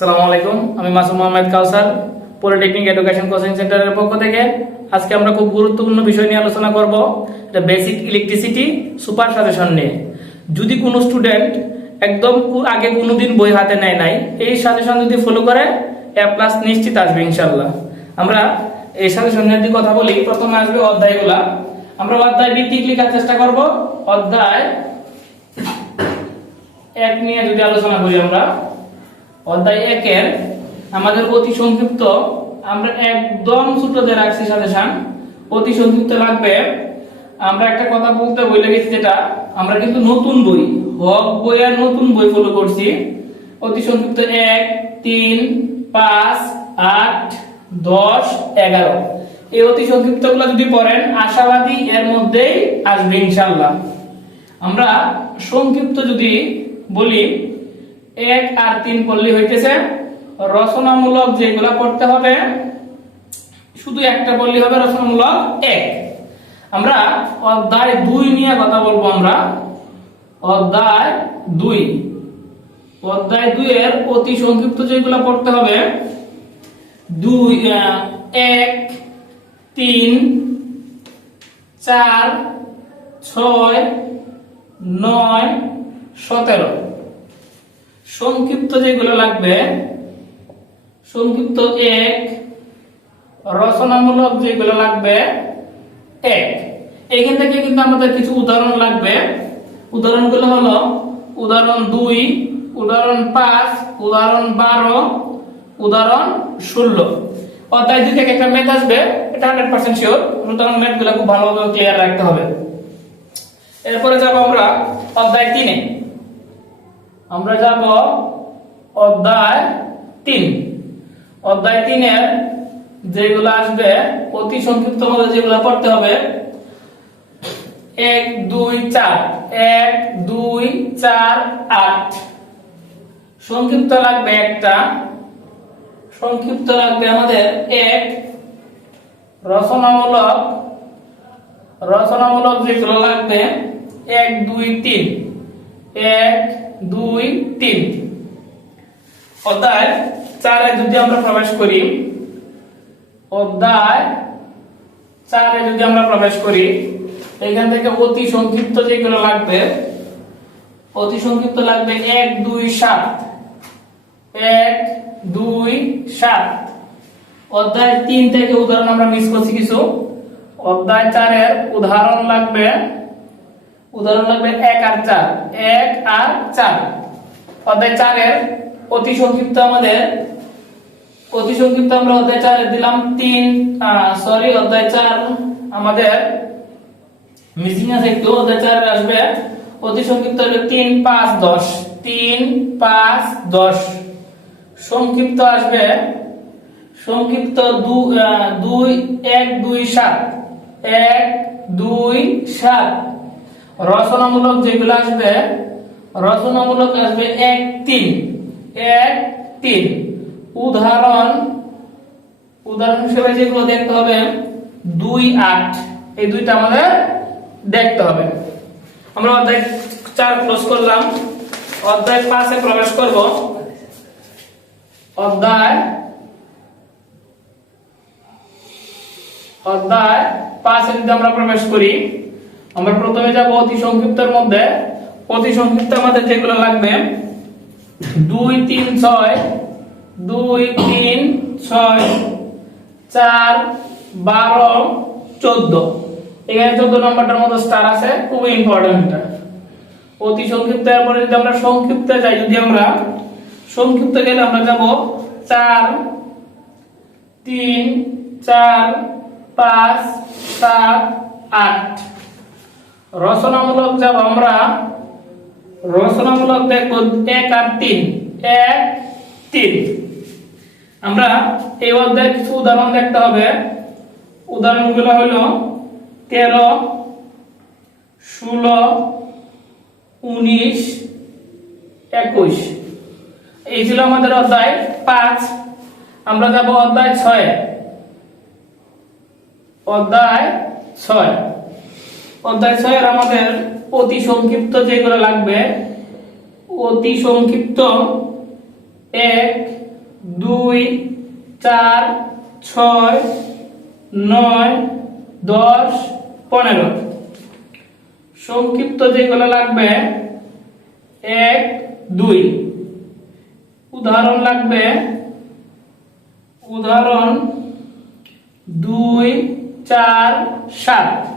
আসসালামু আলাইকুম, আমি মাসুম মোহাম্মদ কাউসার, পলিটেকনিক এডুকেশন কোচিং সেন্টারের পক্ষ থেকে। আজকে আমরা খুব গুরুত্বপূর্ণ বিষয় নিয়ে আলোচনা করব, এটা বেসিক ইলেকট্রিসিটি সুপার সাজেশন নিয়ে। যদি কোনো স্টুডেন্ট একদম আগে কোনোদিন বই হাতে নেয় নাই, এই সাজেশন যদি ফলো করে এ প্লাস নিশ্চিত আসবে ইনশাআল্লাহ। আমরা এই সাজেশন নিয়ে যদি কথা বলি, প্রথমে আসবে অধ্যায়গুলা। আমরা অধ্যায় ভিত্তিক লেখার চেষ্টা করব। অধ্যায় 1 নিয়ে যদি আলোচনা করি, আমরা অধ্যায় 1 এর আমাদের অতি সংক্ষিপ্ত, আমরা একদম ছোটদের রাখছি সাজেশন, অতি সংক্ষিপ্ত লাগবে। আমরা একটা কথা বলতে ভুলে গেছি, যেটা আমরা কিন্তু নতুন বই, হক বইয়ের নতুন বই ফলো করছি। অতি সংক্ষিপ্ত 1, 3, 5, 8, 10, 11 এই অতি সংক্ষিপ্ত গুলো যদি পড়েন, আশাবাদী এর মধ্যেই আসবে ইনশাআল্লাহ। আমরা সংক্ষিপ্ত যদি বলি, 1 আর 3 পড়লে হইতেছে। রচনামূলক যেগুলা পড়তে হবে, শুধু একটা পড়লে হবে, রচনামূলক 1। আমরা অধ্যায় 2 নিয়ে কথা বলবো। আমরা অধ্যায় 2 এর অতি সংক্ষিপ্ত যেগুলা পড়তে হবে, 1, 3, 4, 6, 9, 17 সংক্ষিপ্ত যেগুলো লাগবে, সংক্ষিপ্ত 1, রচনামূলক যেগুলো লাগবে 1। এখান থেকে কিন্তু আমাদের কিছু উদাহরণ লাগবে। উদাহরণগুলো হলো উদাহরণ 2, উদাহরণ 5, উদাহরণ 12, উদাহরণ 16। অধ্যায় 2 থেকে একটা ম্যাথ আসবে, এটা 100% শিওর। সুতরাং ম্যাথগুলো খুব ভালোভাবে ক্লিয়ার রাখতে হবে। এরপরে যাব আমরা অধ্যায় 3 এ। আমরা যাব অধ্যায় 3। অধ্যায় 3 এর যেগুলো আসবে, অতি সংক্ষিপ্ত মধ্যে যেগুলো পড়তে হবে, 1, 2, 4, 1, 2, 4, 8 সংক্ষিপ্ত লাগবে একটা। সংক্ষিপ্ত লাগবে আমাদের 1। রচনামূলক যেগুলো লাগবে 1, 2, 3, 1, 2, 3। অধ্যায় 4 এ যদি আমরা প্রবেশ করি, অধ্যায় 4 এ যদি আমরা প্রবেশ করি, এখান থেকে অতি সংক্ষিপ্ত যেগুলো লাগবে, অতি সংক্ষিপ্ত লাগবে 1, 2, 7, 1, 2, 7। অধ্যায় 3 থেকে উদাহরণ আমরা মিস করছি কিছু। অধ্যায় 4 এর উদাহরণ লাগবে 1 আর 4, 1 আর 4। অধ্যায় 4 এর অতি সংক্ষিপ্ত আমাদের, অতি সংক্ষিপ্ত আমরা অধ্যায় 4 এ দিলাম 3, অধ্যায় 4 আমাদের মিসিং আছে একটু। অধ্যায় 4 এ আসবে অতি সংক্ষিপ্ত হলো 3, 5, 10, 3, 5, 10। সংক্ষিপ্ত আসবে, সংক্ষিপ্ত 2, 1, 2, 7, 1, 2, 7। রচনামূলক যেগুলো আসবে, রচনামূলক আসবে 1, 3, 1, 3। উদাহরণ হিসেবে যেগুলো দেখতে হবে 2, 8 এই দুইটা আমাদের দেখতে হবে। আমরা অধ্যায় 4 ক্লোজ করলাম। অধ্যায় 5 এ প্রবেশ করব। অধ্যায় 5 এ যদি আমরা প্রবেশ করি, আমরা প্রথমে যাব অতি সংক্ষিপ্তের মধ্যে। অতি সংক্ষিপ্ত আমাদের যেগুলো লাগবে 2, 3, 6, 2, 3, 6, 4, 12, 14। এখানে 14 নম্বরটার মধ্যে স্টার আছে, খুব ইম্পর্টেন্ট এটা। অতি সংক্ষিপ্ত এর পরে যদি আমরা সংক্ষিপ্তে যাই, যদি আমরা সংক্ষিপ্ত গেলে আমরা যাব 4, 3, 4, 5, 7, 8। রচনামূলক যাব আমরা, রচনামূলক দেখব 1 আর 3, 1, 3। আমরা এই অধ্যায়ে কিছু উদাহরণ দেখতে হবে। উদাহরণগুলো হলো 13, 16, 19, 21। এই ছিল আমাদের অধ্যায় 5। আমরা যাব অধ্যায় 6। অধ্যায় 6 এর আমাদের অতি সংক্ষিপ্ত যেগুলো লাগবে, অতি সংক্ষিপ্ত 1, 2 4 6 9 10 15 সংক্ষিপ্ত যেগুলো লাগবে 1 2 উদাহরণ লাগবে উদাহরণ 2 4 7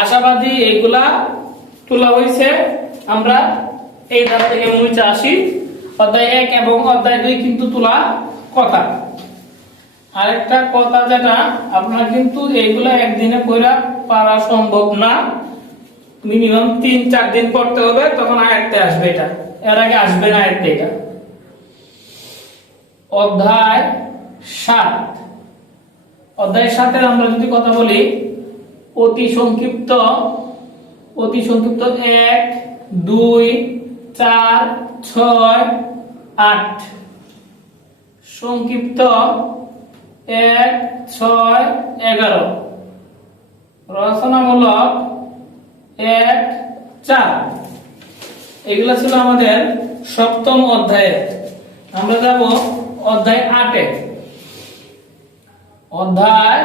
আশাবাদী এগুলা তোলা হয়েছে আমরা এই ধাপ থেকে মুছে আসি অধ্যায় 1 এবং অধ্যায় 2 কিন্তু তোলা কথা আরেকটা কথা যেটা আপনারা কিন্তু এইগুলা একদিনে কইরা পারা সম্ভব না মিনিমাম 3-4 দিন পড়তে হবে তখন আয়ত্তে আসবে এটা এর আগে আসবে না আয়ত্তে এটা অধ্যায় 7 অধ্যায় 7 এর আমরা যদি কথা বলি অতি সংক্ষিপ্ত 1 2 4 6 8 সংক্ষিপ্ত 1 6 11 রচনামূলক 1 4 এগুলা ছিল আমাদের সপ্তম অধ্যায়ে আমরা যাব অধ্যায় 8 এ অধ্যায়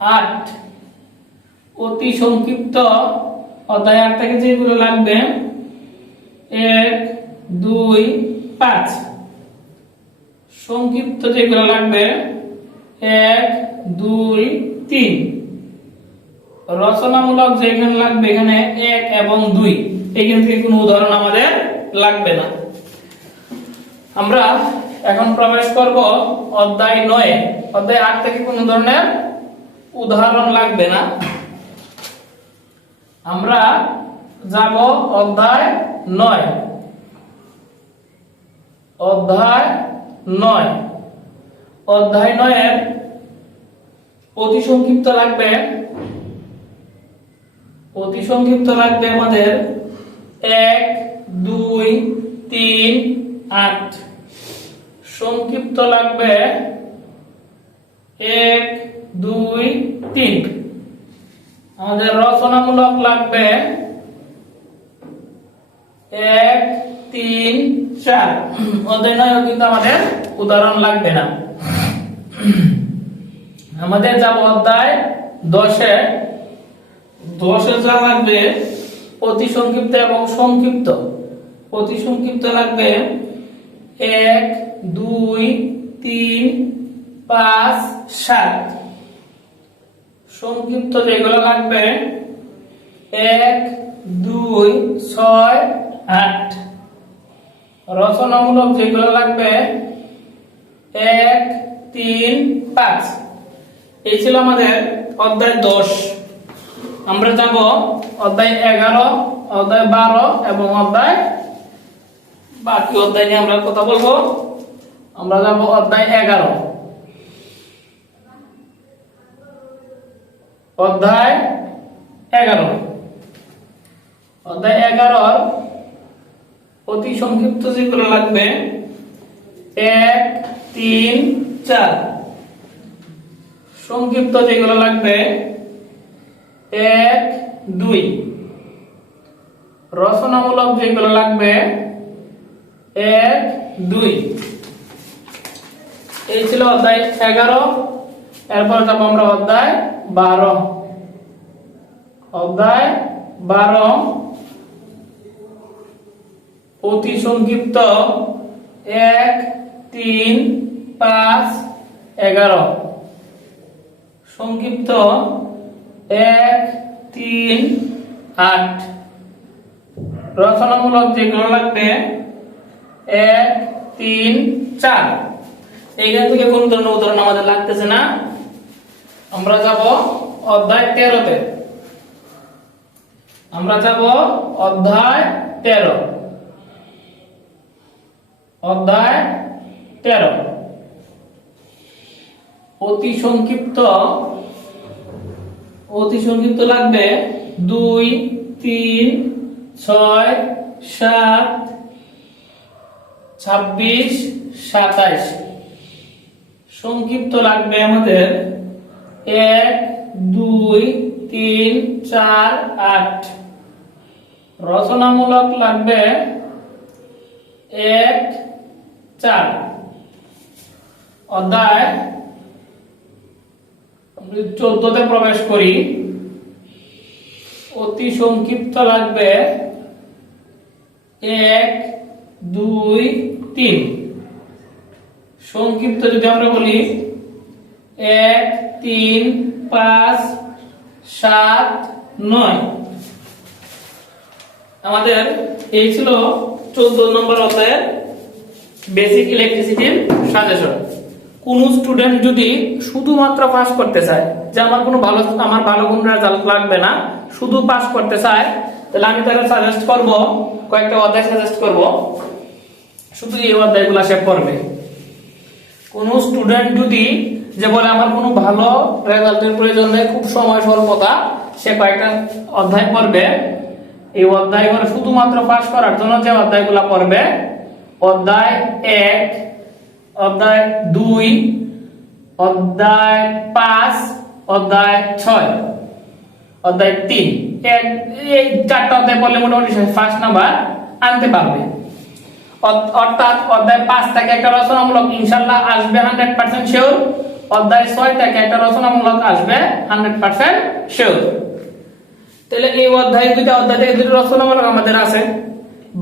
8 অতি সংক্ষিপ্ত অধ্যায় 8 থেকে যেগুলো লাগবে 1 2 5 সংক্ষিপ্ত যেগুলো লাগবে 1 2 3 রচনামূলক যেখানে লাগবে এখানে 1 এবং 2 এখান থেকে কোনো উদাহরণ আমাদের লাগবে না আমরা এখন প্রবেশ করব অধ্যায় 9 অধ্যায় 8 থেকে কোনো ধরনের উদাহরণ লাগবে না আমরা যাব অধ্যায় 9 অধ্যায় 9 অধ্যায় 9 এর অতি সংক্ষিপ্ত লাগবে আমাদের 1 2 3 8 সংক্ষিপ্ত লাগবে 1 2 3 আমাদের রচনামূলক লাগবে 1 3 4 অধ্যায় 9 কিন্তু আমাদের উদাহরণ লাগবে না আমাদের যাব অধ্যায় 10 এ 10 এ যা লাগবে অতি সংক্ষিপ্ত এবং সংক্ষিপ্ত অতি সংক্ষিপ্ত লাগবে 1 2 3 5 7 সংক্ষিপ্ত যেগুলো লাগবে 1 2 6 8 রচনামূলক যেগুলো লাগবে 1 3 5 এই ছিল আমাদের অধ্যায় 10 আমরা যাব অধ্যায় 11 অধ্যায় 12 এবং অধ্যায় বাকি অধ্যায় নিয়ে আমরা কথা বলবো আমরা যাব অধ্যায় 11 অধ্যায় 11 অধ্যায় 11 অতি সংক্ষিপ্ত যেগুলো লাগবে 1 3 4 সংক্ষিপ্ত যেগুলো লাগবে 1 2 রচনামূলক যেগুলো লাগবে 1 2 এই ছিল অধ্যায় 11 এরপর যাব আমরা অধ্যায় 12 অধ্যায় 12 অতি সংক্ষিপ্ত 1 3 5 11 সংক্ষিপ্ত 1 3 8 রচনামূলক যেগুলো লাগবে 1 3 4 এইখান থেকে কোন ধরনের উদাহরণ আমাদের লাগতেছে না আমরা যাব অধ্যায় 13 তে আমরা যাব অধ্যায় 13 অধ্যায় 13 অতি সংক্ষিপ্ত লাগবে 2 3 6 7 26 27 সংক্ষিপ্ত লাগবে আমাদের 1 2 3 4 8 রচনামূলক লাগবে 1 4 অধ্যায় 14 তে প্রবেশ করি। অতি সংক্ষিপ্ত লাগবে 1 2 3। সংক্ষিপ্ত যদি আমরা বলি 1 3 5 7 9। আমাদের এই ছিল 14 নম্বর অধ্যায়ের বেসিক ইলেকট্রিসিটির সাজেশন। কোন স্টুডেন্ট যদি শুধুমাত্র পাস করতে চায়, যে আমার ভালো কোনো রেজাল্ট লাগবে না, শুধু পাস করতে চায়, তাহলে আমি তাকে সাজেস্ট করব, কয়েকটা অধ্যায় সাজেস্ট করব, শুধু এই অধ্যায়গুলো সে পড়বে। কোন স্টুডেন্ট যদি যে বলে আমার কোনো ভালো রেজাল্টের প্রয়োজন নেই, খুব সময় স্বল্পতা, সে কয়েকটা অধ্যায় পড়বে। এই অধ্যায়গুলো শুধুমাত্র পাস করার জন্য যে অধ্যায়গুলো পড়বে, অধ্যায় 1, অধ্যায় 2, অধ্যায় 5, অধ্যায় 6, অধ্যায় 3। এই 4টা অধ্যায় পড়লে মোটামুটি ফার্স্ট নাম্বার আনতে পারবে। অর্থাৎ অধ্যায় 5 থেকে একটা রচনামূলক ইনশাআল্লাহ আসবে 100% শিওর। অধ্যায় 6 থেকে একটা রচনামূলক আসবে 100% শিওর। তাহলে এই দুইটা অধ্যায় থেকে দুটো রচনামূলক আমাদের আছে।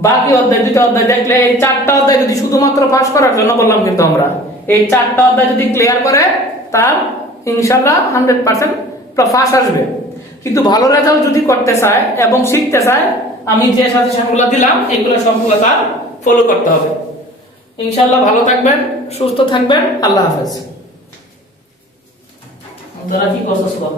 বাকি দুইটা অধ্যায় দেখলে, এই 4টা অধ্যায় যদি শুধুমাত্র পাস করার জন্য বললাম, কিন্তু আমরা এই 4টা অধ্যায় যদি ক্লিয়ার করে, তার ইনশাআল্লাহ 100% পাস আসবে। কিন্তু ভালো রেজাল্ট যদি করতে চায় এবং শিখতে চায়, আমি যে সাজেশনগুলো দিলাম এগুলো সবগুলো তার ফলো করতে হবে। ইনশাআল্লাহ ভালো থাকবেন, সুস্থ থাকবেন। আল্লাহ হাফেজ। আপনারা কি করতেছেন?